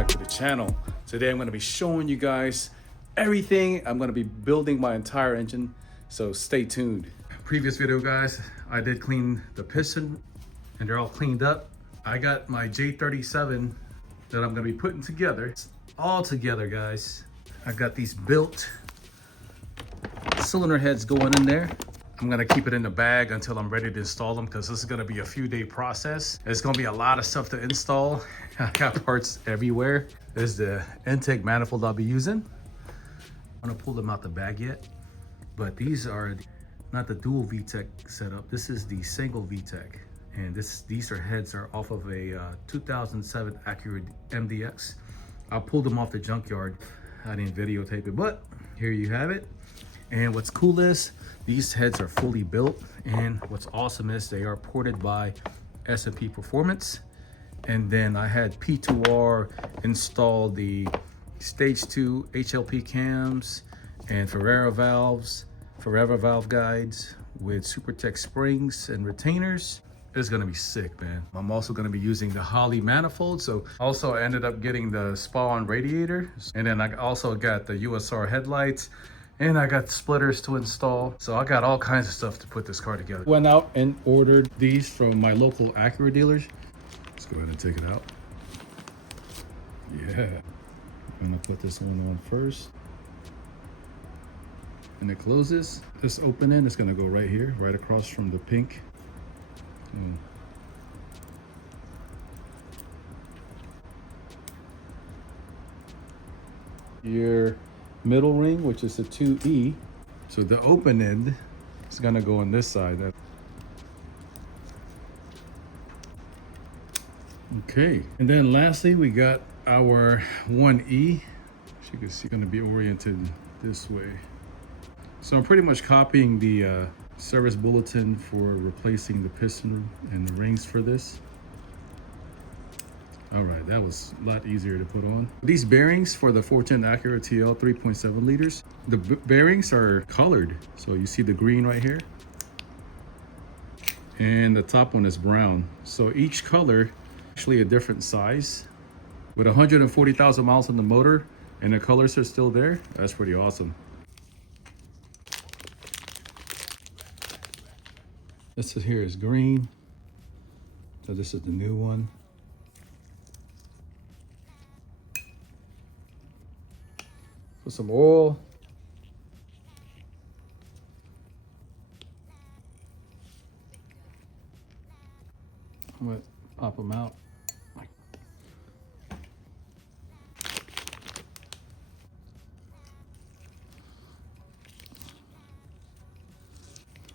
back to the channel. Today I'm going to be showing you guys everything. I'm going to be building my entire engine, so stay tuned. Previous video, guys, I did clean the piston and they're all cleaned up. I got my J37 that I'm going to be putting together. It's all together, guys. I got these built cylinder heads going in there. I'm gonna keep it in the bag until I'm ready to install them, because this is gonna be a few day process. It's gonna be a lot of stuff to install. I got parts everywhere. There's the intake manifold I'll be using. I'm gonna pull them out the bag yet, but these are not the dual VTEC setup. This is the single VTEC, and these heads are off of a 2007 Acura MDX. I'll pull them off the junkyard. I didn't videotape it, but here you have it. And what's cool is these heads are fully built, and what's awesome is they are ported by S&P Performance. And then I had P2R install the stage 2 HLP cams and Forever valve guides with SuperTech springs and retainers. It's gonna be sick, man. I'm also gonna be using the Holley manifold. So also I ended up getting the Spawn radiator, and then I also got the USR headlights, and I got splitters to install. So I got all kinds of stuff to put this car together. Went out and ordered these from my local Acura dealers. Let's go ahead and take it out. Yeah. I'm gonna put this one on first. And it closes. This opening is gonna go right here, right across from the pink. Your middle ring, which is the 2E. So the open end is gonna go on this side. Okay, and then lastly, we got our 1E. As you can see, gonna be oriented this way. So I'm pretty much copying the service bulletin for replacing the piston and the rings for this. All right, that was a lot easier to put on. These bearings for the 410 Acura TL 3.7 liters, the bearings are colored. So you see the green right here, and the top one is brown. So each color actually a different size. With 140,000 miles on the motor and the colors are still there, that's pretty awesome. This here is green, so this is the new one. Put some oil. I'm gonna pop them out.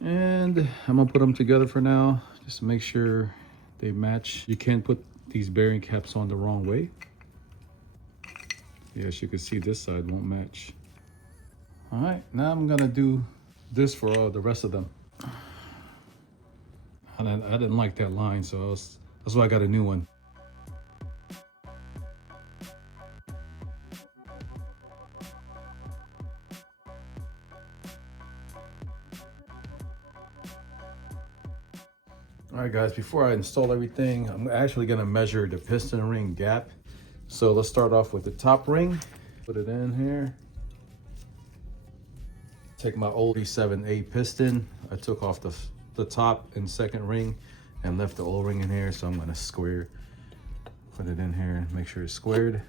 And I'm gonna put them together for now, just to make sure they match. You can't put these bearing caps on the wrong way. Yeah, as you can see, this side won't match. All right, now I'm gonna do this for the rest of them. I didn't like that line, so that's why I got a new one. All right, guys, before I install everything, I'm actually gonna measure the piston ring gap. So let's start off with the top ring. Put it in here. Take my old J37A piston. I took off the top and second ring and left the old ring in here. So I'm gonna put it in here and make sure it's squared.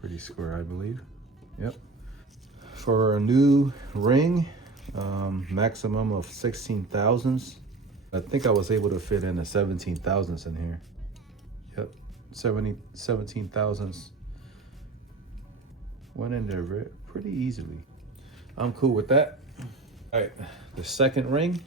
Pretty square, I believe. Yep. For a new ring, maximum of 16 thousandths. I think I was able to fit in a 17 thousandths in here. Yep, 17 thousandths went in there pretty easily. I'm cool with that. All right, the second ring.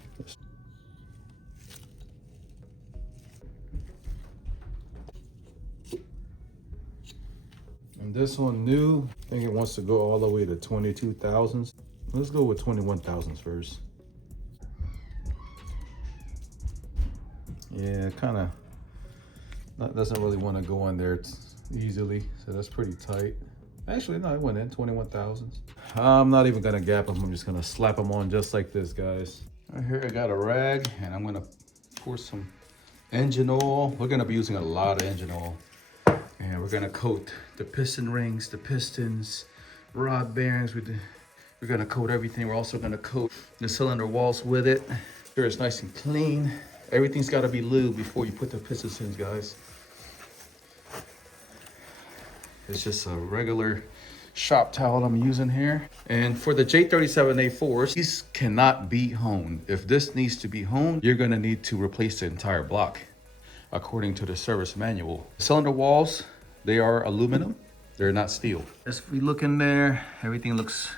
And this one new, I think it wants to go all the way to 22 thousandths. Let's go with 21 thousandths first. Yeah, kind of doesn't really want to go on there easily, so that's pretty tight. Actually, no, it went in 21 thousandths. I'm not even gonna gap them. I'm just gonna slap them on just like this, guys. Right here, I got a rag, and I'm gonna pour some engine oil. We're gonna be using a lot of engine oil. And we're gonna coat the piston rings, the pistons, rod bearings. We're gonna coat everything. We're also gonna coat the cylinder walls with it. Sure it's nice and clean. Everything's gotta be lubed before you put the pistons in, guys. It's just a regular shop towel I'm using here. And for the J37A4s, these cannot be honed. If this needs to be honed, you're gonna need to replace the entire block according to the service manual. Cylinder walls, they are aluminum. They're not steel. As we look in there, everything looks,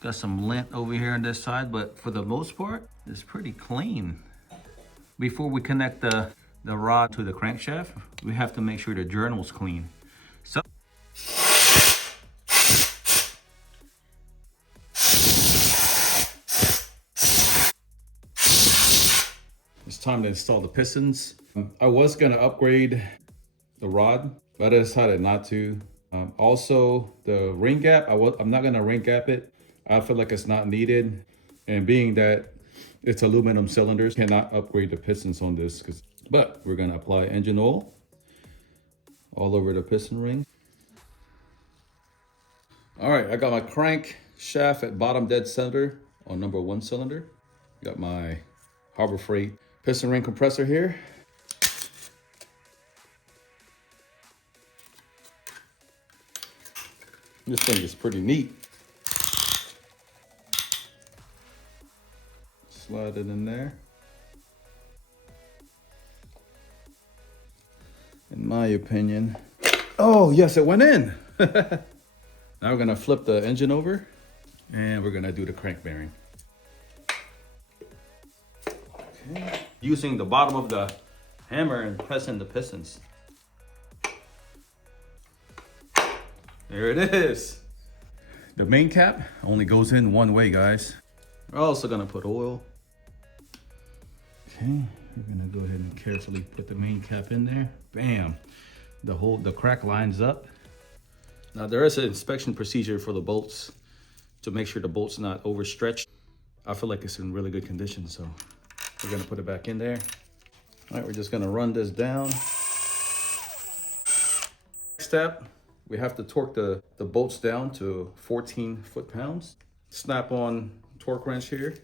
got some lint over here on this side, but for the most part, it's pretty clean. Before we connect the rod to the crankshaft, we have to make sure the journal's clean. So it's time to install the pistons. I was gonna upgrade the rod, but I decided not to. Also, the ring gap, I'm not gonna ring gap it. I feel like it's not needed. And being that it's aluminum cylinders, cannot upgrade the pistons on this. But we're gonna apply engine oil all over the piston ring. All right, I got my crank shaft at bottom dead center on number 1 cylinder. Got my Harbor Freight piston ring compressor here. This thing is pretty neat. Slide it in there. In my opinion. Oh, yes, it went in. Now we're gonna flip the engine over and we're gonna do the crank bearing. Okay. Using the bottom of the hammer and pressing the pistons. There it is. The main cap only goes in one way, guys. We're also gonna put oil. Okay, we're gonna go ahead and carefully put the main cap in there. Bam. The crack lines up. Now there is an inspection procedure for the bolts to make sure the bolt's not overstretched. I feel like it's in really good condition, so we're gonna put it back in there. All right, we're just gonna run this down. Next step, we have to torque the bolts down to 14 foot-pounds. Snap-on torque wrench here.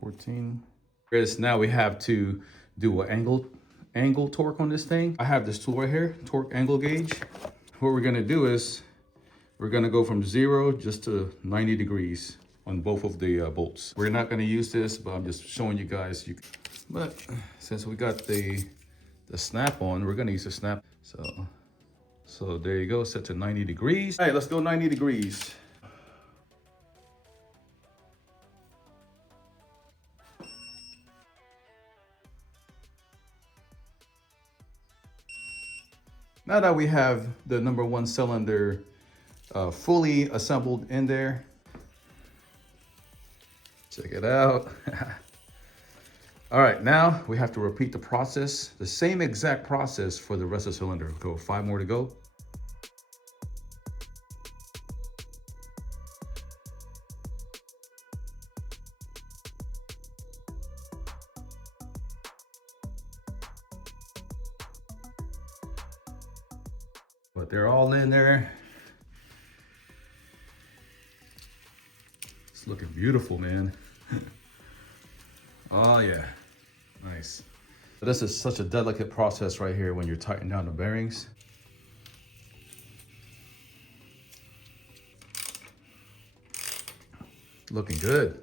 14. Now we have to do an angle torque on this thing. I have this tool right here, torque angle gauge. What we're gonna do is we're gonna go from 0 just to 90 degrees on both of the bolts. We're not gonna use this, but I'm just showing you guys. But since we got the snap on, we're gonna use the snap. So there you go, set to 90 degrees. All right, let's go 90 degrees. Now that we have the number 1 cylinder fully assembled in there, check it out. All right, now we have to repeat the process, the same exact process for the rest of the cylinder. Go 5 more to go. But they're all in there. It's looking beautiful, man. Oh yeah, nice. This is such a delicate process right here when you're tightening down the bearings. Looking good.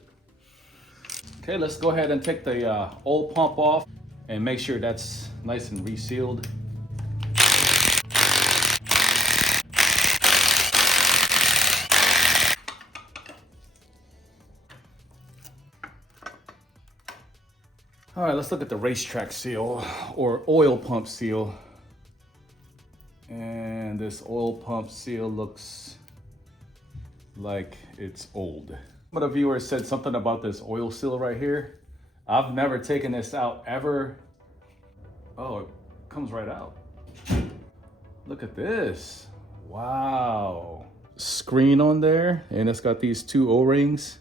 Okay, let's go ahead and take the oil pump off and make sure that's nice and resealed. All right, let's look at the racetrack seal or oil pump seal. And this oil pump seal looks like it's old. One of the viewers said something about this oil seal right here. I've never taken this out ever. Oh, it comes right out. Look at this. Wow. Screen on there, and it's got these 2 O-rings.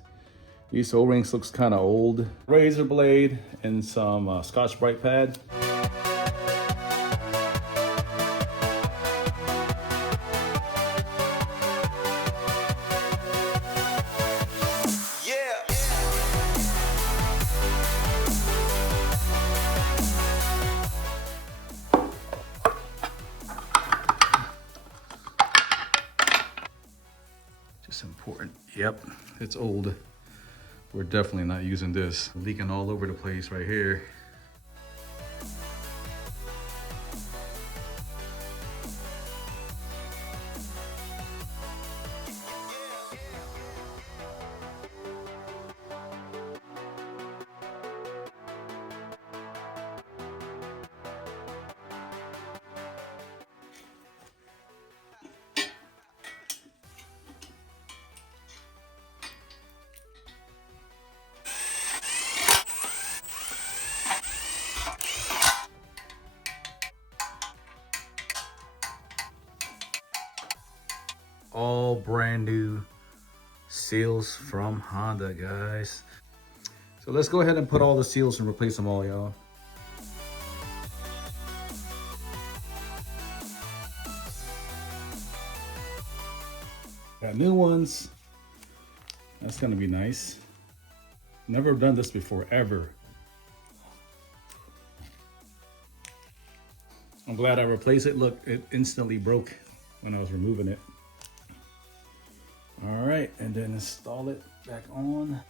These O-rings looks kind of old. Razor blade and some Scotch Brite pad. Just important. Yep, it's old. We're definitely not using this. Leaking all over the place right here. All brand new seals from Honda, guys. So let's go ahead and put all the seals and replace them all, y'all. Got new ones. That's gonna be nice. Never done this before, ever. I'm glad I replaced it. Look, it instantly broke when I was removing it. All right, and then install it back on.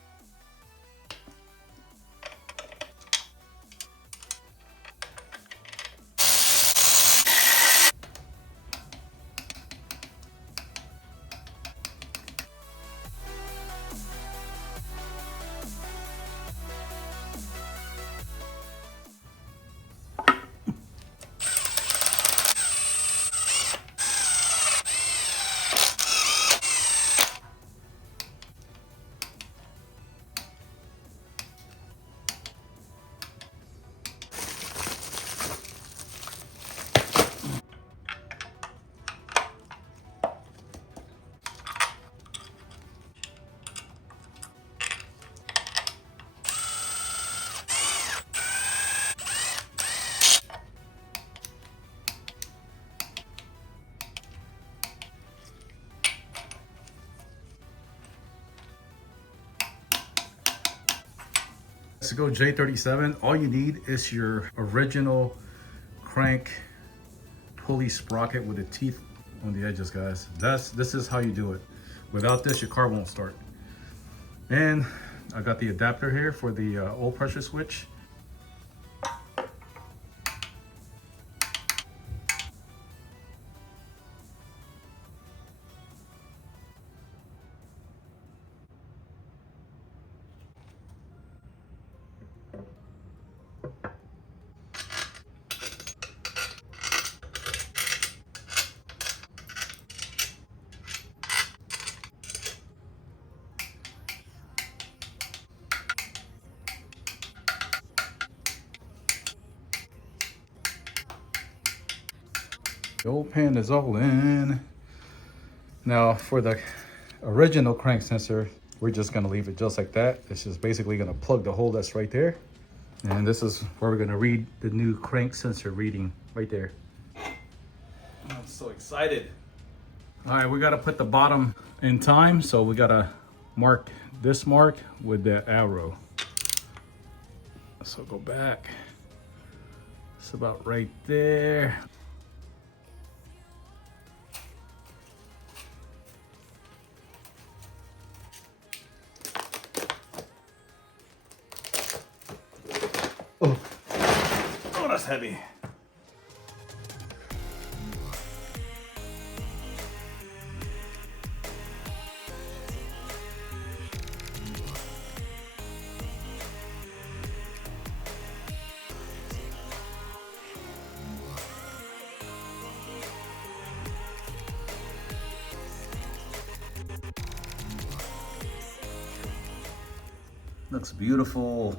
To go J37, all you need is your original crank pulley sprocket with the teeth on the edges, guys. This is how you do it. Without this, your car won't start. And I got the adapter here for the oil pressure switch. The old pan is all in. Now for the original crank sensor, we're just gonna leave it just like that. It's just basically gonna plug the hole that's right there. And this is where we're gonna read the new crank sensor reading right there. I'm so excited. All right, we gotta put the bottom in time. So we gotta mark this mark with the arrow. So go back. It's about right there. Oh, that's heavy. Looks beautiful.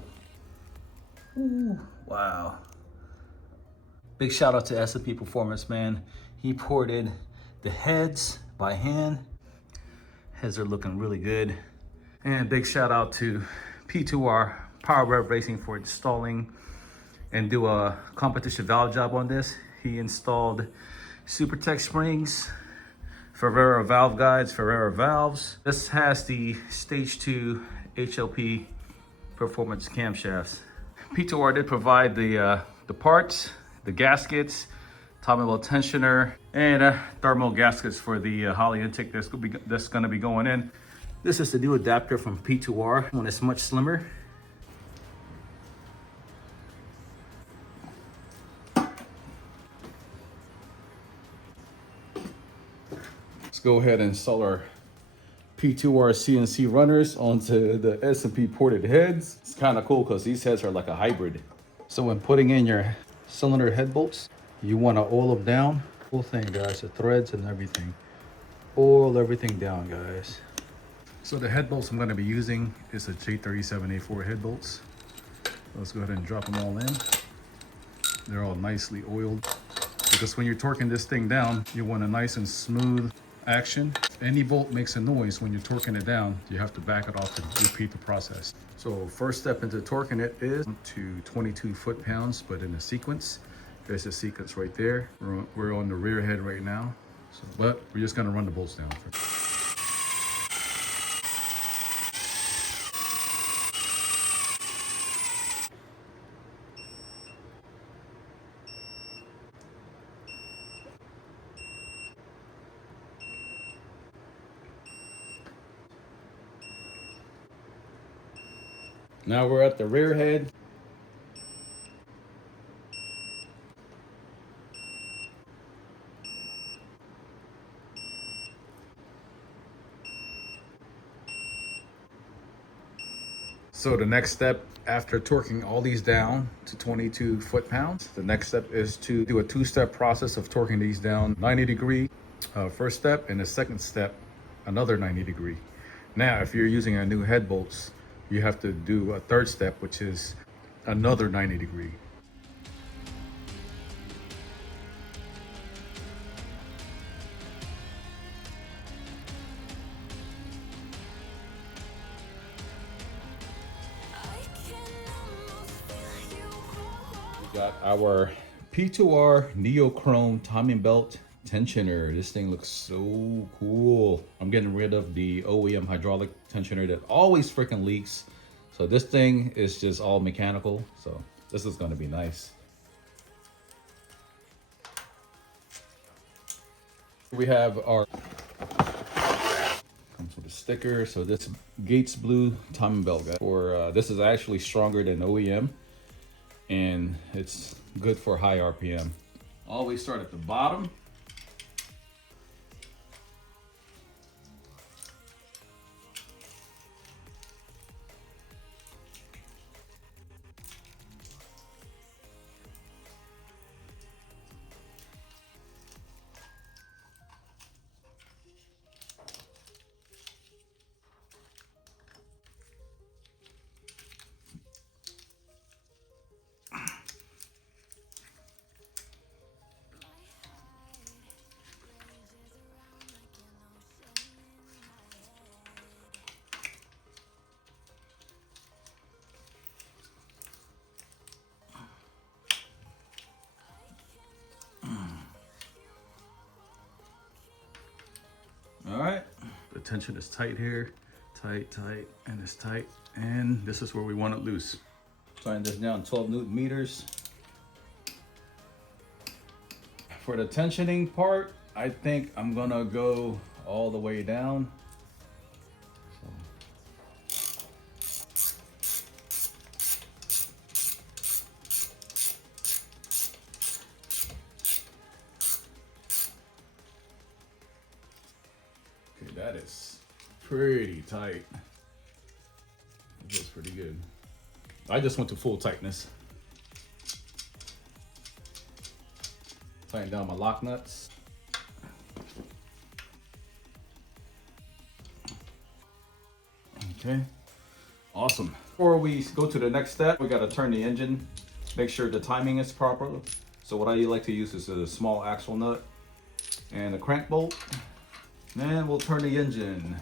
Ooh, wow. Big shout out to S&P Performance, man. He ported the heads by hand. Heads are looking really good. And big shout out to P2R Power Rev Racing for installing and do a competition valve job on this. He installed SuperTech springs, Ferrera valve guides, Ferrera valves. This has the Stage 2 HLP performance camshafts. P2R did provide the parts, the gaskets, timing belt tensioner, and thermal gaskets for the Holley intake that's gonna be going in. This is the new adapter from P2R when it's much slimmer. Let's go ahead and install our P2R CNC runners onto the S&P ported heads. It's kind of cool because these heads are like a hybrid. So when putting in your cylinder head bolts, you want to oil them down. Whole thing, guys, the threads and everything. Oil everything down, guys. So the head bolts I'm going to be using is a J37A4 head bolts. Let's go ahead and drop them all in. They're all nicely oiled because when you're torquing this thing down, you want a nice and smooth action. If any bolt makes a noise when you're torquing it down, you have to back it off and repeat the process. So first step into torquing it is to 22 foot-pounds, but in a sequence. There's a sequence right there. We're on the rear head right now, but we're just gonna run the bolts down first. Now we're at the rear head. So the next step after torquing all these down to 22 foot-pounds, the next step is to do a two-step process of torquing these down 90 degree first step, and the second step another 90 degree. Now if you're using a new head bolts, you have to do a third step, which is another 90 degree. We got our P2R Neochrome timing belt tensioner. This thing looks so cool. I'm getting rid of the OEM hydraulic tensioner that always freaking leaks. So this thing is just all mechanical. So this is gonna be nice. We have our, comes with a sticker. So this Gates Blue timing belt, guys. This is actually stronger than OEM, and it's good for high RPM. Always start at the bottom. All right, the tension is tight here, tight, and it's tight. And this is where we want it loose. Tighten this down 12 Newton meters. For the tensioning part, I think I'm gonna go all the way down. Okay, that is pretty tight. It feels pretty good. I just went to full tightness. Tighten down my lock nuts. Okay, awesome. Before we go to the next step, we gotta turn the engine, make sure the timing is proper. So what I like to use is a small axle nut and a crank bolt. Then we'll turn the engine.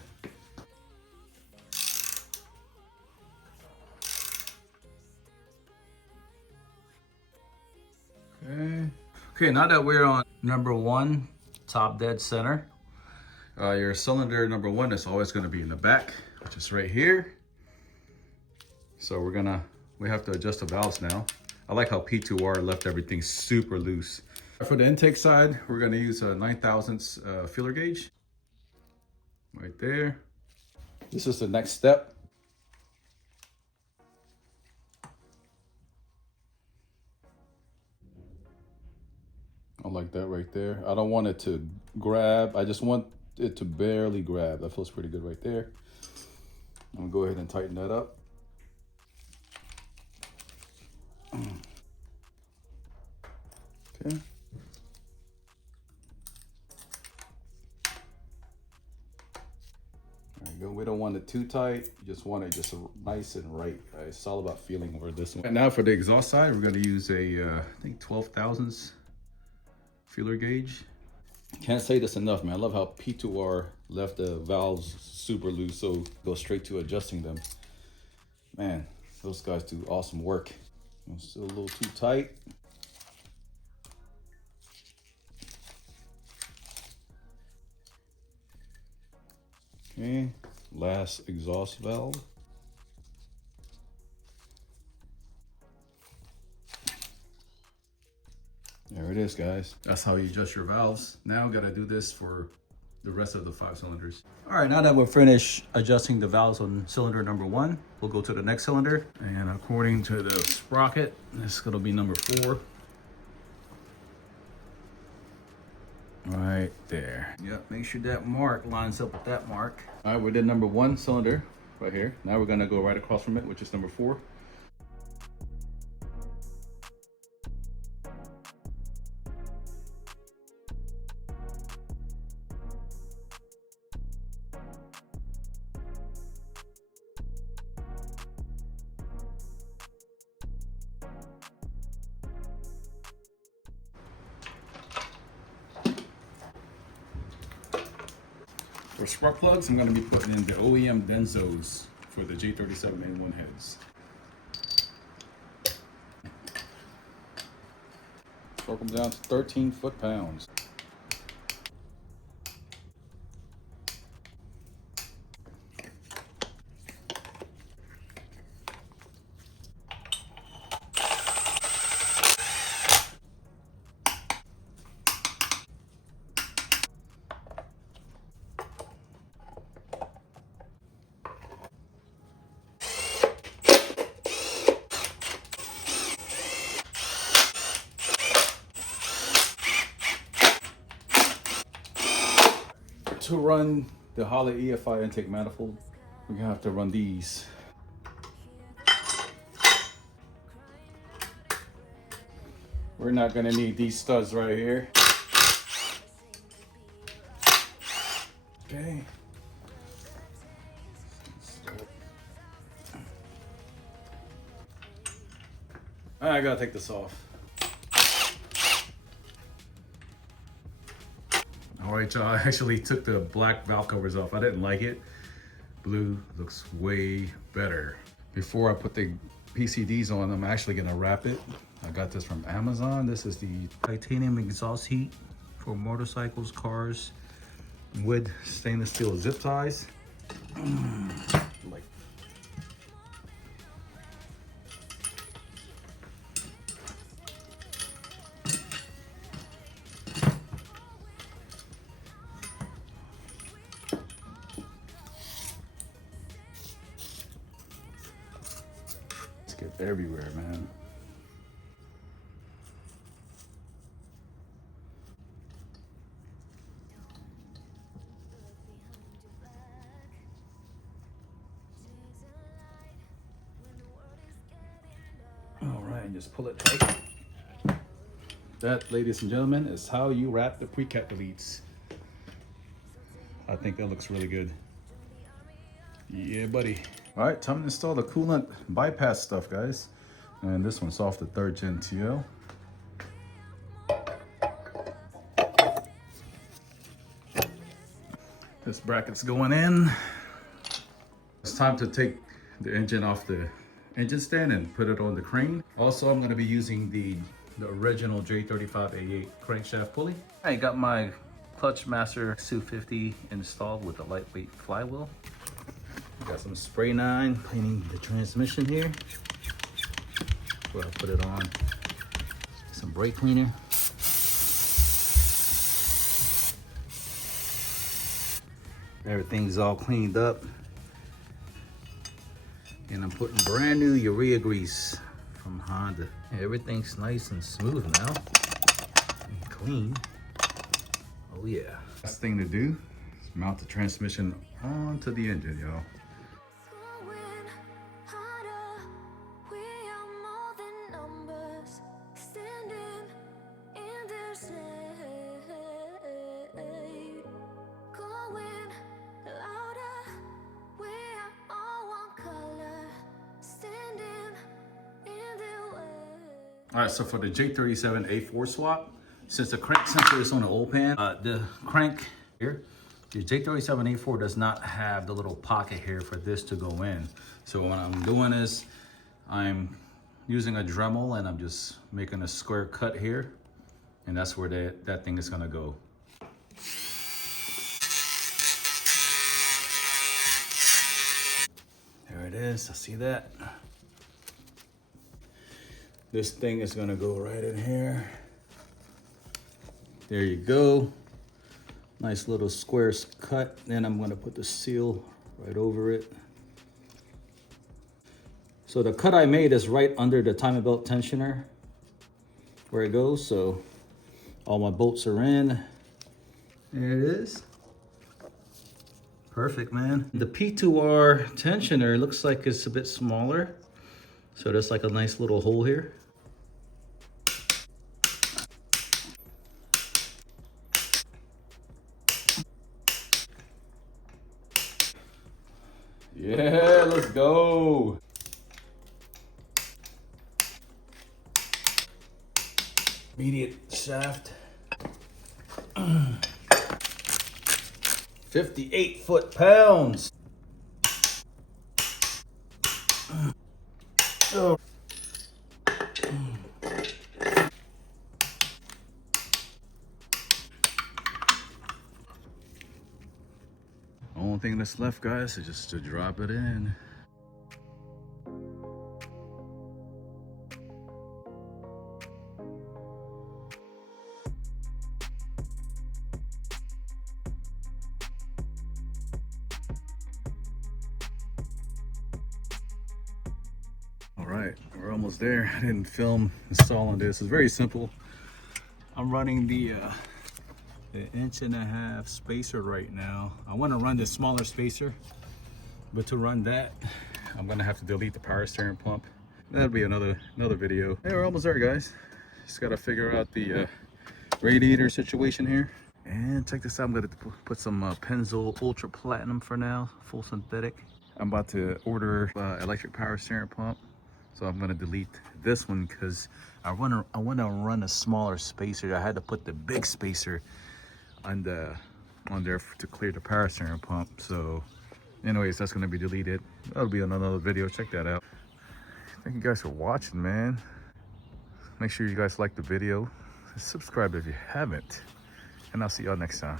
Okay, now that we're on number one, top dead center, your cylinder number one is always going to be in the back, which is right here. So we have to adjust the valves now. I like how P2R left everything super loose. For the intake side, we're going to use a 9 thousandths feeler gauge right there. This is the next step. I like that right there. I don't want it to grab. I just want it to barely grab. That feels pretty good right there. I'm gonna go ahead and tighten that up. Okay. There you go. We don't want it too tight. You just want it just nice and right. It's all about feeling over this one. And now for the exhaust side, we're gonna use a, I think 12 thousandths feeler gauge. Can't say this enough, man. I love how P2R left the valves super loose, so go straight to adjusting them. Man, those guys do awesome work. It's still a little too tight. Okay, last exhaust valve. There it is, guys. That's how you adjust your valves. Now gotta do this for the rest of the 5 cylinders. All right, now that we're finished adjusting the valves on cylinder number 1, we'll go to the next cylinder. And according to the sprocket, this is gonna be number 4. Right there. Yep, make sure that mark lines up with that mark. All right, we did number 1 cylinder right here. Now we're gonna go right across from it, which is number 4. For spark plugs, I'm going to be putting in the OEM Denzos for the J37A4 heads. Torque them down to 13 foot-pounds. To run the Holley EFI intake manifold, we're gonna have to run these. We're not gonna need these studs right here. Okay. I gotta take this off. All right, y'all, I actually took the black valve covers off. I didn't like it. Blue looks way better. Before I put the PCDs on, I'm actually gonna wrap it. I got this from Amazon. This is the titanium exhaust heat for motorcycles, cars, with stainless steel zip ties. Like, get everywhere, man. All right, just pull it tight. That, ladies and gentlemen, is how you wrap the pre-cap deletes. I think that looks really good. Yeah, buddy. All right, time to install the coolant bypass stuff, guys. And this one's off the 3rd gen TL. This bracket's going in. It's time to take the engine off the engine stand and put it on the crane. Also, I'm gonna be using the the original J35A4 crankshaft pulley. I got my Clutch Master 250 installed with a lightweight flywheel. Got some spray 9 cleaning the transmission here. Where I'll put it on. Some brake cleaner. Everything's all cleaned up. And I'm putting brand new urea grease from Honda. Everything's nice and smooth now. And clean. Oh yeah. Last thing to do is mount the transmission onto the engine, y'all. All right, so for the J37A4 swap, since the crank sensor is on the old pan, the crank here, the J37A4 does not have the little pocket here for this to go in. So what I'm doing is I'm using a Dremel and I'm just making a square cut here, and that's where that thing is gonna go. There it is, I see that. This thing is gonna go right in here. There you go. Nice little square cut. Then I'm gonna put the seal right over it. So the cut I made is right under the timing belt tensioner where it goes. So all my bolts are in. There it is. Perfect, man. The P2R tensioner looks like it's a bit smaller. So there's like a nice little hole here. Yeah, let's go. Immediate shaft. 58 foot-pounds. Oh. Only thing that's left, guys, is just to drop it in. All right, we're almost there. I didn't film installing this. It's very simple. I'm running the 1.5-inch spacer right now. I want to run the smaller spacer, but to run that, I'm gonna have to delete the power steering pump. That'll be another video. Hey, we're almost there, guys. Just gotta figure out the radiator situation here. And check this out. I'm gonna put some Pennzoil Ultra Platinum for now, full synthetic. I'm about to order electric power steering pump. So I'm gonna delete this one because I wanna run a smaller spacer. I had to put the big spacer on there to clear the power steering pump. So anyways, that's gonna be deleted. That'll be another video. Check that out. Thank you guys for watching, man. Make sure you guys like the video. Subscribe if you haven't. And I'll see y'all next time.